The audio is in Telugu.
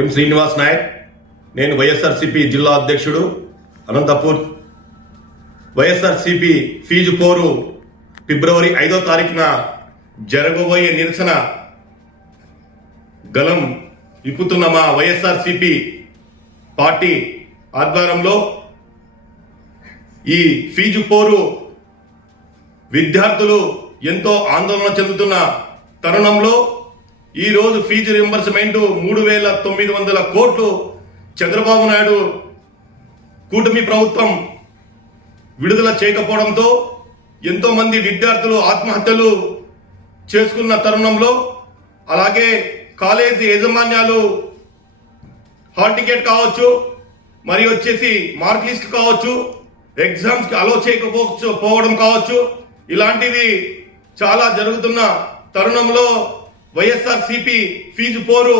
ఎం శ్రీనివాస్ నాయక్. నేను వైఎస్ఆర్సీపీ జిల్లా అధ్యక్షుడు అనంతపూర్. వైఎస్ఆర్సీపీ ఫీజు పోరు ఫిబ్రవరి 5వ తారీఖున జరగబోయే నిరసన గలం విప్పుతున్న మా వైఎస్ఆర్సీపీ పార్టీ ఆధ్వర్యంలో ఈ ఫీజు పోరు విద్యార్థులు ఎంతో ఆందోళన చెందుతున్న తరుణంలో ఈరోజు ఫీజు రింబర్స్మెంట్ 3,900 కోట్లు చంద్రబాబు నాయుడు కూటమి ప్రభుత్వం విడుదల చేయకపోవడంతో ఎంతో మంది విద్యార్థులు ఆత్మహత్యలు చేసుకున్న తరుణంలో, అలాగే కాలేజీ యాజమాన్యాలు హాల్ టికెట్ కావచ్చు, మరి వచ్చేసి మార్క్ లిస్ట్ కావచ్చు, ఎగ్జామ్స్ కి అలో చేయకపోవడం కావచ్చు, ఇలాంటివి చాలా జరుగుతున్న తరుణంలో వైఎస్ఆర్సీపీ ఫీజు పోరు